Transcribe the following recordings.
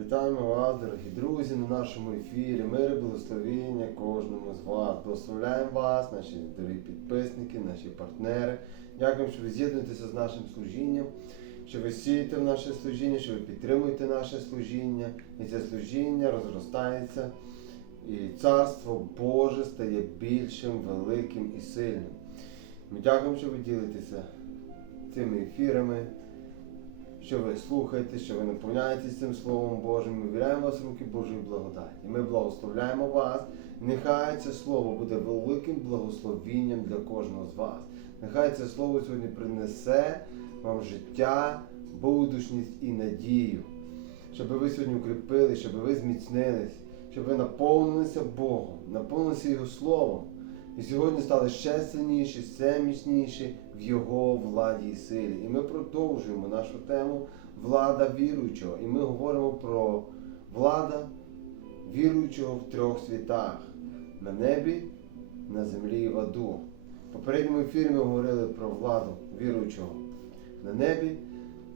Вітаємо вас, дорогі друзі, на нашому ефірі. Мир і благословіння кожному з вас. Благословляємо вас, наші дорогі підписники, наші партнери. Дякуємо, що ви з'єднуєтеся з нашим служінням, що ви сієте в наше служіння, що ви підтримуєте наше служіння. І це служіння розростається. І Царство Боже стає більшим, великим і сильним. Ми дякуємо, що ви ділитеся цими ефірами що ви слухаєте, що ви наповняєтесь цим Словом Божим. Ми віряємо вас в руки Божої благодаті. Ми благословляємо вас. Нехай це слово буде великим благословінням для кожного з вас. Нехай це слово сьогодні принесе вам життя, будучність і надію, щоб ви сьогодні укріпили, щоб ви зміцнились, щоб ви наповнилися Богом, наповнилися Його Словом. І сьогодні стали ще сильніші, ще міцніші в Його владі і силі. І ми продовжуємо нашу тему влада віруючого. І ми говоримо про влада віруючого в трьох світах на небі, на землі і в аду. В попередньому ефірі ми говорили про владу віруючого на небі.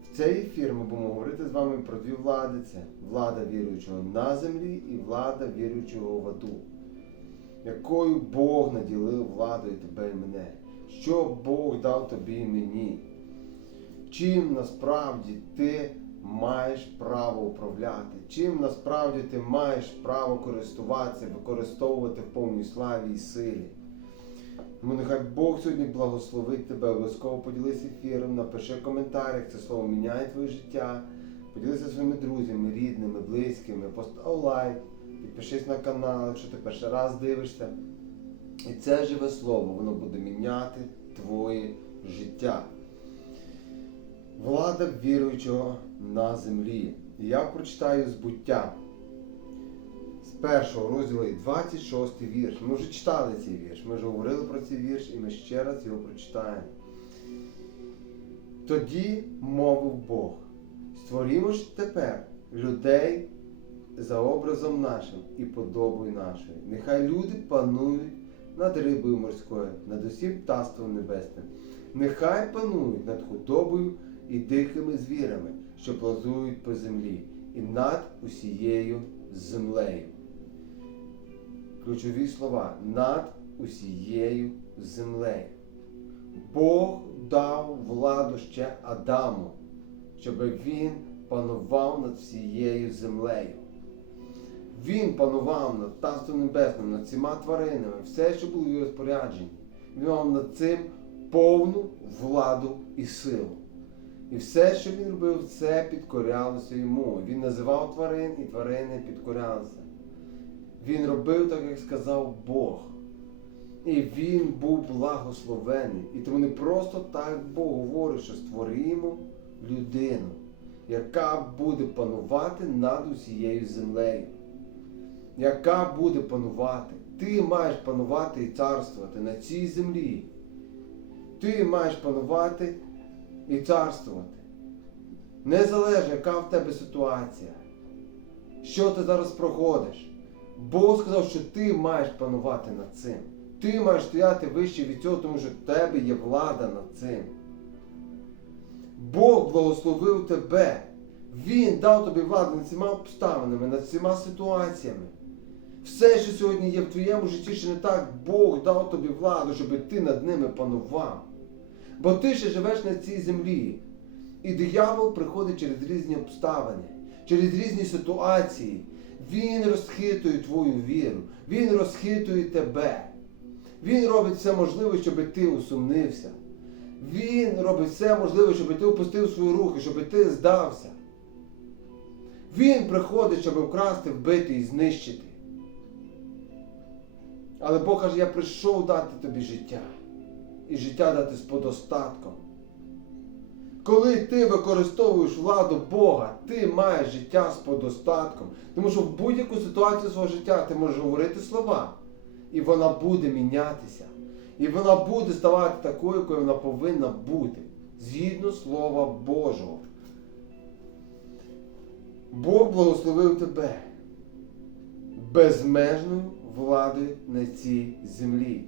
В цей ефір ми будемо говорити з вами про дві влади: це влада віруючого на землі і влада віруючого в аду якою Бог наділив владою тебе і мене, що Бог дав тобі і мені, чим насправді ти маєш право управляти, чим насправді ти маєш право користуватися, використовувати в повній славі і силі. Тому нехай Бог сьогодні благословить тебе, обов'язково поділись ефіром, напиши в коментарях, це слово міняє твоє життя. Поділися своїми друзями, рідними, близькими, постав лайк. Підпишись на канал, якщо ти перший раз дивишся. І це живе слово, воно буде міняти твоє життя. Влада віруючого на землі. Я прочитаю збуття з першого розділу 26 вірш. Ми вже читали цей вірш, ми вже говорили про цей вірш і ми ще раз його прочитаємо. Тоді мовив Бог, створімо ж тепер людей за образом нашим і подобою нашою. Нехай люди панують над рибою морською, над усім птаством небесним. Нехай панують над худобою і дикими звірами, що плазують по землі, і над усією землею. Ключові слова над усією землею. Бог дав владу ще Адаму, щоб він панував над всією землею. Він панував над Царством Небесним, над всіма тваринами, все, що було в його розпорядженні. Він мав над цим повну владу і силу. І все, що він робив, це підкорялося йому. Він називав тварин, і тварини підкорялися. Він робив так, як сказав Бог. І він був благословений. І тому не просто так Бог говорить, що створимо людину, яка буде панувати над усією землею яка буде панувати. Ти маєш панувати і царствувати на цій землі. Ти маєш панувати і царствувати. Незалежно, яка в тебе ситуація, що ти зараз проходиш. Бог сказав, що ти маєш панувати над цим. Ти маєш стояти вище від цього, тому що в тебе є влада над цим. Бог благословив тебе. Він дав тобі владу над всіма обставинами, над всіма ситуаціями. Все, що сьогодні є в твоєму житті, ще не так, Бог дав тобі владу, щоб ти над ними панував. Бо ти ще живеш на цій землі. І диявол приходить через різні обставини, через різні ситуації. Він розхитує твою віру, він розхитує тебе. Він робить все можливе, щоб ти усумнився. Він робить все можливе, щоб ти опустив свої руки, щоб ти здався. Він приходить, щоб вкрасти, вбити і знищити. Але Бог каже, я прийшов дати тобі життя. І життя дати з подостатком. Коли ти використовуєш владу Бога, ти маєш життя з подостатком. Тому що в будь-яку ситуацію свого життя ти можеш говорити слова. І вона буде мінятися. І вона буде ставати такою, якою вона повинна бути. Згідно Слова Божого. Бог благословив тебе безмежною владою на цій землі.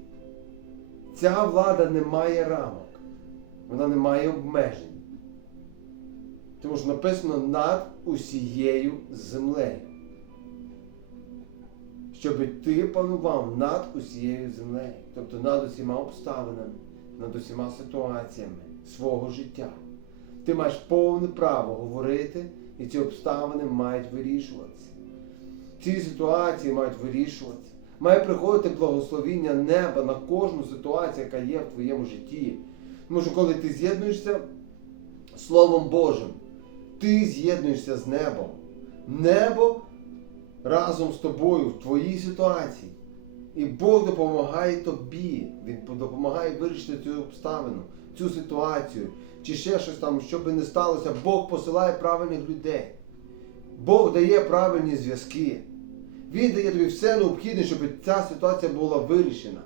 Ця влада не має рамок, вона не має обмежень. Тому що написано над усією землею. Щоб ти панував над усією землею, тобто над усіма обставинами, над усіма ситуаціями свого життя. Ти маєш повне право говорити, і ці обставини мають вирішуватися. Ці ситуації мають вирішуватися. Має приходити благословіння неба на кожну ситуацію, яка є в твоєму житті. Тому що коли ти з'єднуєшся з Словом Божим, ти з'єднуєшся з небом. Небо разом з тобою в твоїй ситуації. І Бог допомагає тобі. Він допомагає вирішити цю обставину, цю ситуацію, чи ще щось там, що би не сталося, Бог посилає правильних людей. Бог дає правильні зв'язки. Він дає тобі все необхідне, щоб ця ситуація була вирішена.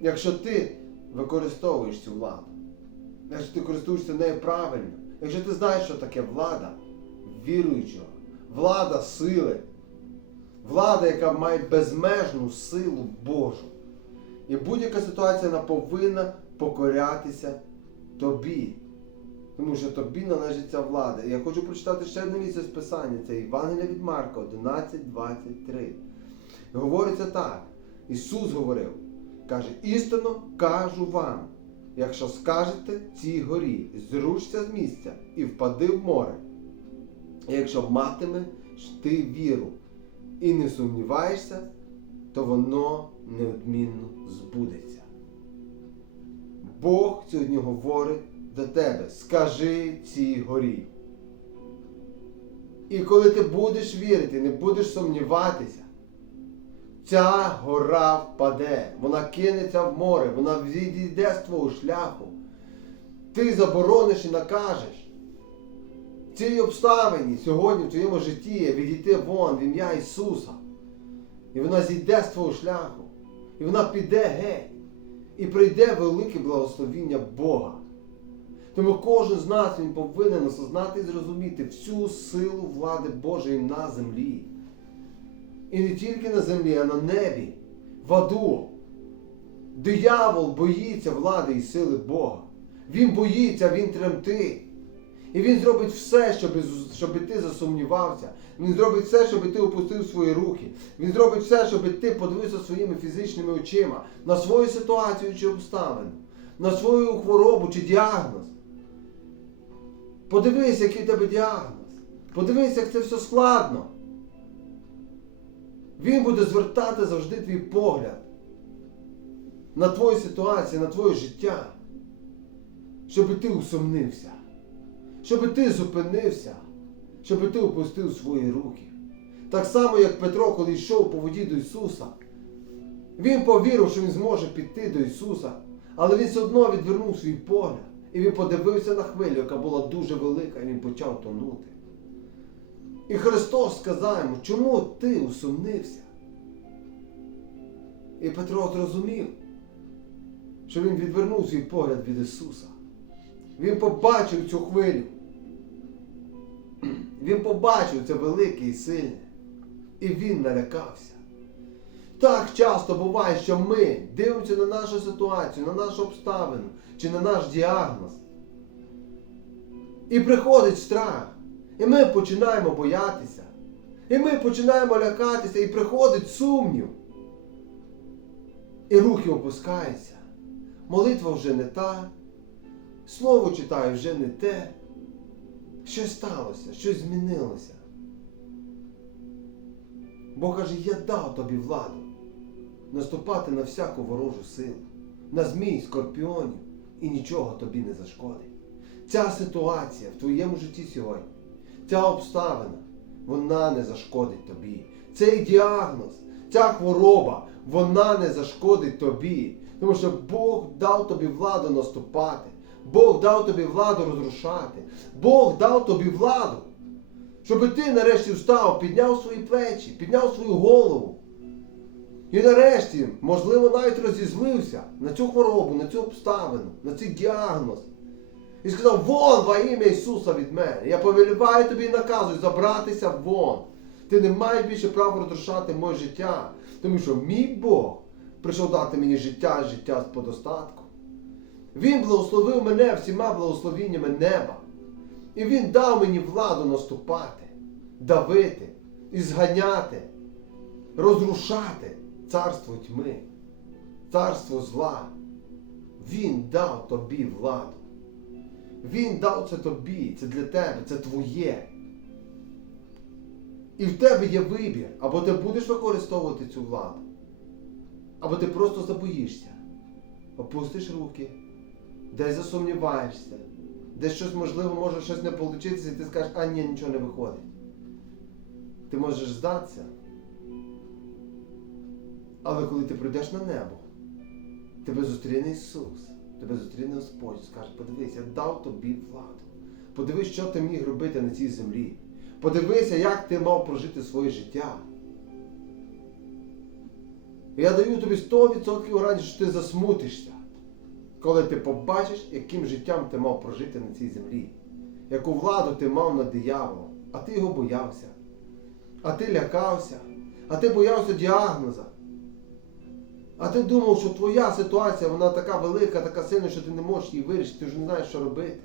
Якщо ти використовуєш цю владу, якщо ти користуєшся нею правильно, якщо ти знаєш, що таке влада віруючого, влада сили, влада, яка має безмежну силу Божу. І будь-яка ситуація вона повинна покорятися тобі. Тому що тобі належить ця влада. І я хочу прочитати ще одне місце з Писання, це Євангелія від Марка 11.23. І говориться так. Ісус говорив, каже, істинно кажу вам, якщо скажете цій горі, зрушся з місця і впади в море, якщо матимеш ти віру і не сумніваєшся, то воно неодмінно збудеться. Бог сьогодні говорить до тебе, скажи цій горі. І коли ти будеш вірити, не будеш сумніватися, ця гора впаде, вона кинеться в море, вона відійде з твого шляху. Ти заборониш і накажеш. Цій обставині сьогодні в твоєму житті відійти вон в ім'я Ісуса. І вона зійде з твого шляху. І вона піде геть. І прийде велике благословіння Бога. Тому кожен з нас він повинен осознати і зрозуміти всю силу влади Божої на землі. І не тільки на землі, а на небі, в аду. Диявол боїться влади і сили Бога. Він боїться, він тремтить. І він зробить все, щоб, щоб ти засумнівався. Він зробить все, щоб ти опустив свої руки. Він зробить все, щоб ти подивився своїми фізичними очима на свою ситуацію чи обставину, на свою хворобу чи діагноз. Подивись, який тебе діагноз. Подивись, як це все складно. Він буде звертати завжди твій погляд на твою ситуацію, на твоє життя, щоб ти усумнився, щоб ти зупинився, щоб ти опустив свої руки. Так само, як Петро, коли йшов по воді до Ісуса, він повірив, що він зможе піти до Ісуса, але він все одно відвернув свій погляд. І він подивився на хвилю, яка була дуже велика, і він почав тонути. І Христос сказав йому, чому ти усумнився? І Петро зрозумів, що він відвернув свій погляд від Ісуса. Він побачив цю хвилю. Він побачив це велике і сильне. І він налякався. Так часто буває, що ми дивимося на нашу ситуацію, на нашу обставину чи на наш діагноз. І приходить страх. І ми починаємо боятися. І ми починаємо лякатися, і приходить сумнів. І руки опускаються. Молитва вже не та, слово читаю вже не те. Щось сталося, щось змінилося. Бог каже, я дав тобі владу наступати на всяку ворожу силу, на змій, скорпіонів і нічого тобі не зашкодить. Ця ситуація в твоєму житті сьогодні, ця обставина, вона не зашкодить тобі. Цей діагноз, ця хвороба, вона не зашкодить тобі. Тому що Бог дав тобі владу наступати. Бог дав тобі владу розрушати. Бог дав тобі владу. Щоб ти нарешті встав, підняв свої плечі, підняв свою голову. І нарешті, можливо, навіть розізлився на цю хворобу, на цю обставину, на цей діагноз. І сказав, вон во ім'я Ісуса від мене. Я повеліваю тобі і наказую забратися вон. Ти не маєш більше права розрушати моє життя. Тому що мій Бог прийшов дати мені життя, життя з подостатком. Він благословив мене всіма благословіннями неба. І Він дав мені владу наступати, давити, зганяти, розрушати царство тьми, царство зла. Він дав тобі владу. Він дав це тобі, це для тебе, це твоє. І в тебе є вибір. Або ти будеш використовувати цю владу, або ти просто забоїшся, опустиш руки, десь засумніваєшся, десь щось можливо може щось не вийти, і ти скажеш, а ні, нічого не виходить. Ти можеш здатися. Але коли ти прийдеш на небо, тебе зустріне Ісус, тебе зустріне Господь, скаже, подивись, я дав тобі владу. Подивись, що ти міг робити на цій землі. Подивися, як ти мав прожити своє життя. Я даю тобі 100% гарантії, що ти засмутишся, коли ти побачиш, яким життям ти мав прожити на цій землі, яку владу ти мав над дияволом, а ти його боявся, а ти лякався, а ти боявся діагноза. А ти думав, що твоя ситуація вона така велика, така сильна, що ти не можеш її вирішити, ти вже не знаєш, що робити.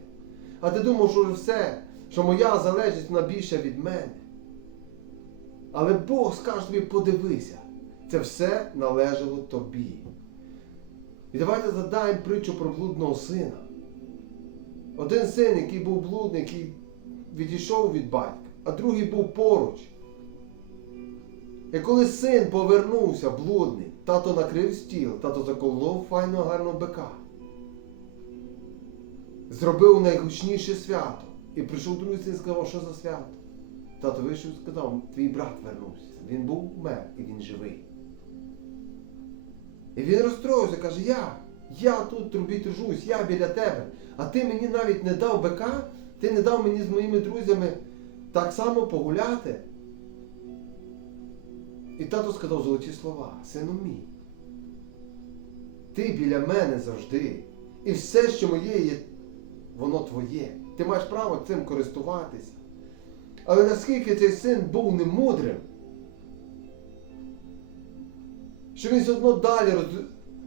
А ти думав, що все, що моя залежність вона більша від мене. Але Бог скаже тобі, подивися, це все належало тобі. І давайте задаємо притчу про блудного сина. Один син, який був блудний, який відійшов від батька, а другий був поруч. І коли син повернувся блудний, тато накрив стіл, тато заколов файного гарного бика. Зробив найгучніше свято. І прийшов син і сказав, що за свято? Тато вийшов і сказав, твій брат вернувся. Він був мер і він живий. І він розстроївся, каже, я, я тут тобі тружусь, я біля тебе. А ти мені навіть не дав бика, ти не дав мені з моїми друзями так само погуляти. І тато сказав золоті слова, сину мій. Ти біля мене завжди. І все, що моє є, воно твоє. Ти маєш право цим користуватися. Але наскільки цей син був немудрим, що він все одно далі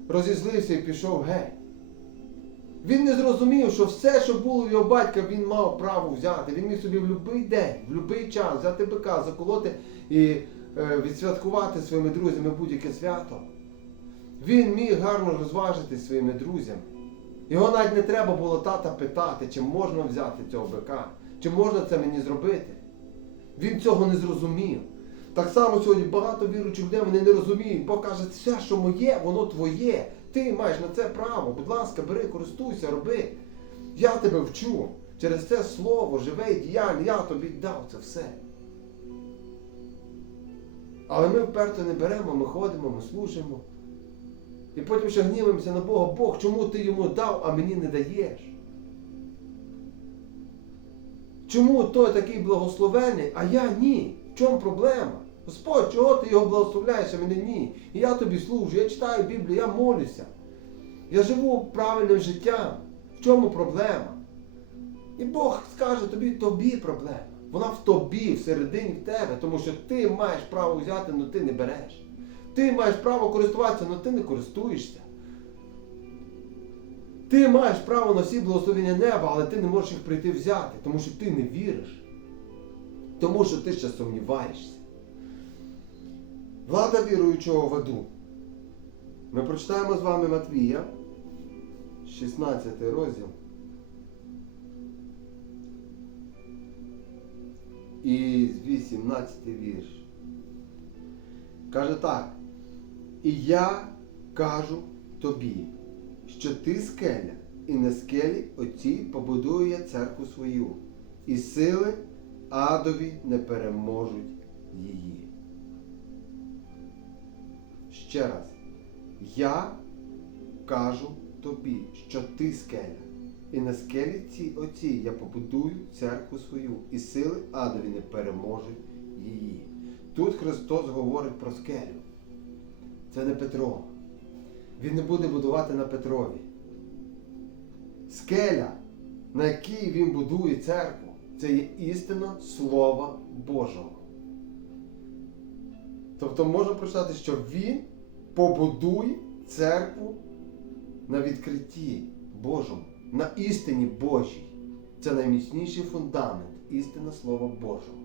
розізлився і пішов геть. Він не зрозумів, що все, що було в його батька, він мав право взяти. Він міг собі в будь-який день, в будь-який час взяти бика, заколоти і відсвяткувати своїми друзями будь-яке свято. Він міг гарно розважити своїми друзями. Його навіть не треба було тата питати, чи можна взяти цього бика, чи можна це мені зробити. Він цього не зрозумів. Так само сьогодні багато віруючих людей вони не розуміють. Бог каже, все, що моє, воно твоє. Ти маєш на це право. Будь ласка, бери, користуйся, роби. Я тебе вчу. Через це слово, живе і діяльне, я тобі дав це все. Але ми вперто не беремо, ми ходимо, ми служимо. І потім ще гніваємося на Бога. Бог, чому ти йому дав, а мені не даєш? Чому той такий благословений, а я ні? В чому проблема? Господь, чого ти його благословляєш, а мене ні? І я тобі служу, я читаю Біблію, я молюся. Я живу правильним життям. В чому проблема? І Бог скаже тобі, тобі проблема. Вона в тобі, всередині в тебе, тому що ти маєш право взяти, але ти не береш. Ти маєш право користуватися, але ти не користуєшся. Ти маєш право на всі благословення неба, але ти не можеш їх прийти взяти, тому що ти не віриш. Тому що ти ще сумніваєшся. Влада віруючого в. Ми прочитаємо з вами Матвія, 16 розділ. І 18 вірш. Каже так. І я кажу тобі, що ти скеля, і на скелі оцій побудую я церкву свою, і сили адові не переможуть її. Ще раз, я кажу тобі, що ти скеля, і на скелі цій оцій я побудую церкву свою, і сили адові не переможуть її. Тут Христос говорить про скелю. Це не Петро. Він не буде будувати на Петрові. Скеля, на якій він будує церкву, це є істина Слова Божого. Тобто можна прочитати, що він побудує церкву на відкритті Божому, на істині Божій. Це найміцніший фундамент, істина Слова Божого.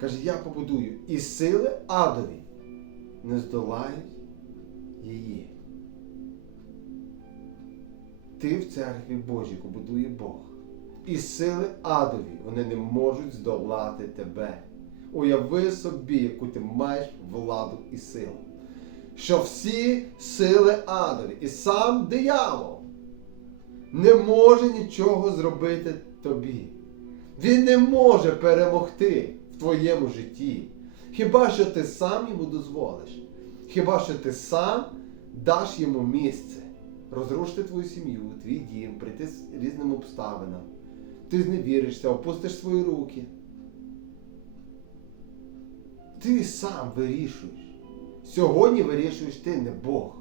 Каже, я побудую, і сили адові не здолають її. Ти в церкві Божій, яку будує Бог. І сили адові вони не можуть здолати тебе. Уяви собі, яку ти маєш владу і силу. Що всі сили адові і сам диявол не може нічого зробити тобі. Він не може перемогти в твоєму житті. Хіба що ти сам йому дозволиш? Хіба що ти сам даш йому місце розрушити твою сім'ю, твій дім, прийти з різним обставинам. Ти зневіришся, опустиш свої руки. Ти сам вирішуєш. Сьогодні вирішуєш ти, не Бог.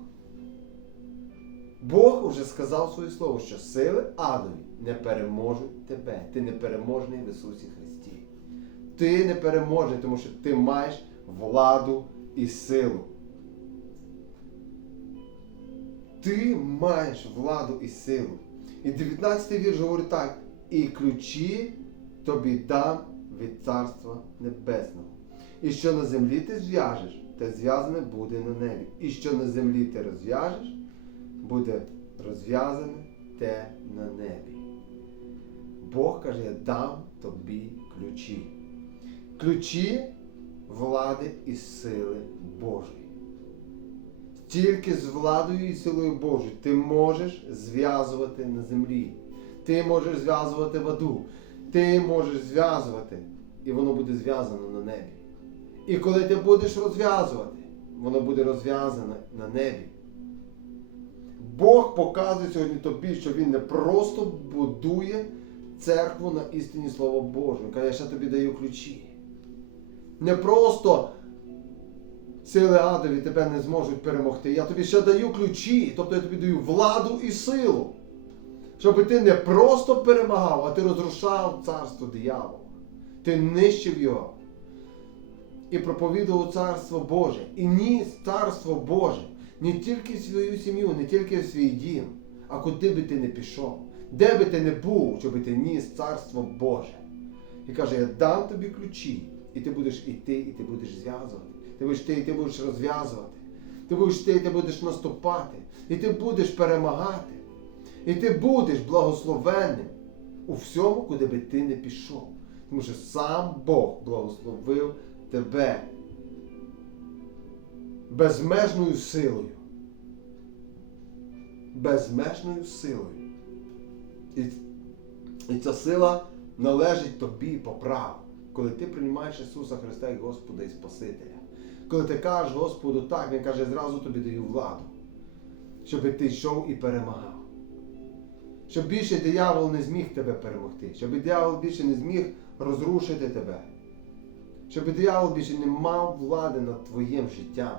Бог уже сказав своє слово, що сили адові не переможуть тебе. Ти не переможний в Ісусі Христі. Ти не переможний, тому що ти маєш владу і силу. Ти маєш владу і силу. І 19 вірш говорить так: і ключі тобі дам від Царства Небесного. І що на землі ти зв'яжеш, те зв'язане буде на небі. І що на землі ти розв'яжеш, буде розв'язане те на небі. Бог каже, я дам тобі ключі. Ключі влади і сили Божої. Тільки з владою і силою Божою ти можеш зв'язувати на землі. Ти можеш зв'язувати в аду. Ти можеш зв'язувати, і воно буде зв'язано на небі. І коли ти будеш розв'язувати, воно буде розв'язане на небі. Бог показує сьогодні тобі, що Він не просто будує церкву на істині Слова Божого. Каже, я ще тобі даю ключі. Не просто сили адові тебе не зможуть перемогти. Я тобі ще даю ключі, тобто я тобі даю владу і силу. Щоб ти не просто перемагав, а ти розрушав царство диявола. Ти нищив його. І проповідував царство Боже. І ніс царство Боже не тільки в свою сім'ю, не тільки в свій дім, а куди би ти не пішов, де би ти не був, щоб ти ніс царство Боже. І каже, я дам тобі ключі, і ти будеш іти, і ти будеш зв'язувати. Ти будеш йти, і ти будеш розв'язувати. Ти будеш йти, і ти будеш наступати, і ти будеш перемагати. І ти будеш благословенним у всьому, куди би ти не пішов. Тому що сам Бог благословив тебе безмежною силою. Безмежною силою. І, і ця сила належить тобі по праву, коли ти приймаєш Ісуса Христа як Господа і Спасителя. Коли ти кажеш Господу так, Він каже, зразу тобі даю владу, щоб ти йшов і перемагав. Щоб більше диявол не зміг тебе перемогти, щоб диявол більше не зміг розрушити тебе. Щоб диявол більше не мав влади над твоїм життям.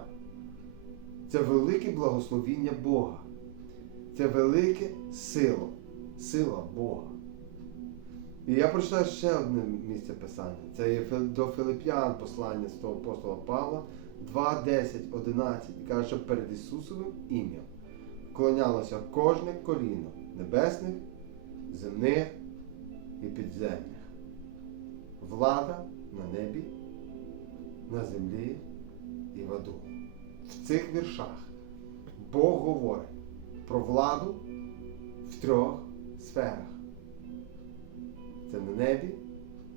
Це велике благословіння Бога. Це велике сила, сила Бога. І я прочитаю ще одне місце писання. Це є до Филип'ян послання з того апостола Павла 2, 10, 11. І каже, що перед Ісусовим ім'ям вклонялося кожне коліно небесних, земних і підземних. Влада на небі, на землі і в аду. В цих віршах Бог говорить про владу в трьох сферах. Це на небі,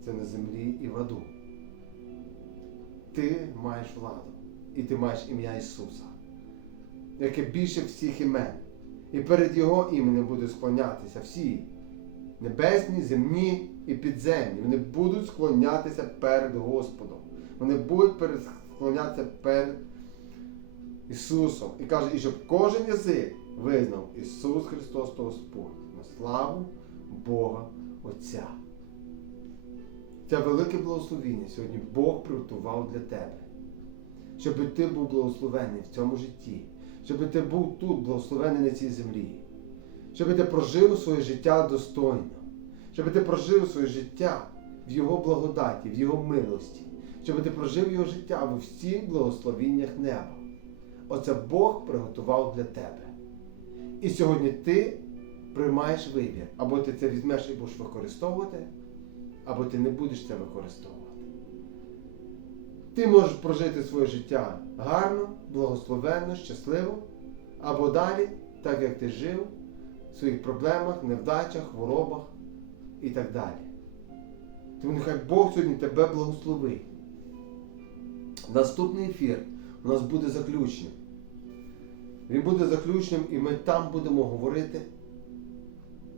це на землі і в аду. Ти маєш владу. І ти маєш ім'я Ісуса, яке більше всіх імен. І перед Його іменем буде склонятися всі небесні, земні і підземні. Вони будуть склонятися перед Господом. Вони будуть перед- склонятися перед Ісусом. І каже, і щоб кожен язик визнав Ісус Христос то Господь на славу Бога Отця. Це велике благословіння сьогодні Бог приготував для тебе. Щоб ти був благословений в цьому житті, щоб ти був тут благословений на цій землі, щоб ти прожив своє життя достойно, щоб ти прожив своє життя в Його благодаті, в Його милості, щоб ти прожив його життя в всіх благословіннях неба. Оце Бог приготував для тебе. І сьогодні ти приймаєш вибір. Або ти це візьмеш і будеш використовувати, або ти не будеш це використовувати. Ти можеш прожити своє життя гарно, благословенно, щасливо, або далі, так як ти жив, в своїх проблемах, невдачах, хворобах і так далі. Тому нехай Бог сьогодні тебе благословить. Наступний ефір у нас буде заключним. Він буде заключним, і ми там будемо говорити,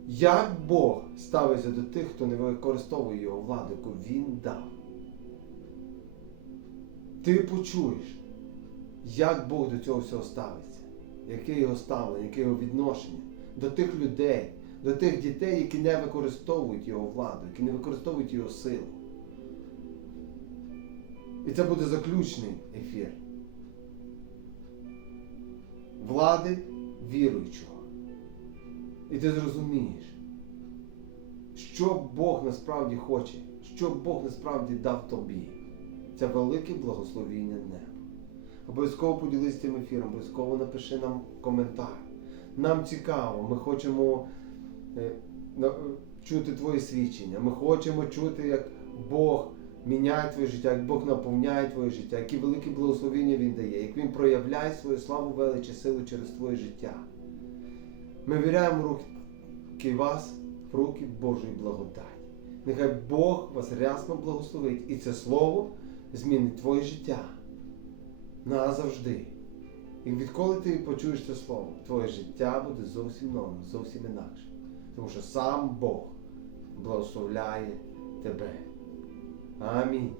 як Бог ставиться до тих, хто не використовує його владу, яку він дав. Ти почуєш, як Бог до цього всього ставиться, яке його ставлення, яке його відношення до тих людей, до тих дітей, які не використовують його владу, які не використовують його силу. І це буде заключний ефір. Влади віруючого. І ти зрозумієш, що Бог насправді хоче, що Бог насправді дав тобі. Це велике благословіння неба. Обов'язково поділись цим ефіром, обов'язково напиши нам коментар. Нам цікаво, ми хочемо е, е, чути твої свідчення. Ми хочемо чути, як Бог міняє твоє життя, як Бог наповняє твоє життя, які великі благословення Він дає, як Він проявляє свою славу, велич і силу через твоє життя. Ми віряємо руки вас, в руки Божої благодаті. Нехай Бог вас рясно благословить, і це слово змінить твоє життя назавжди. І відколи ти почуєш це слово, твоє життя буде зовсім новим, зовсім інакше. Тому що сам Бог благословляє тебе. Амінь.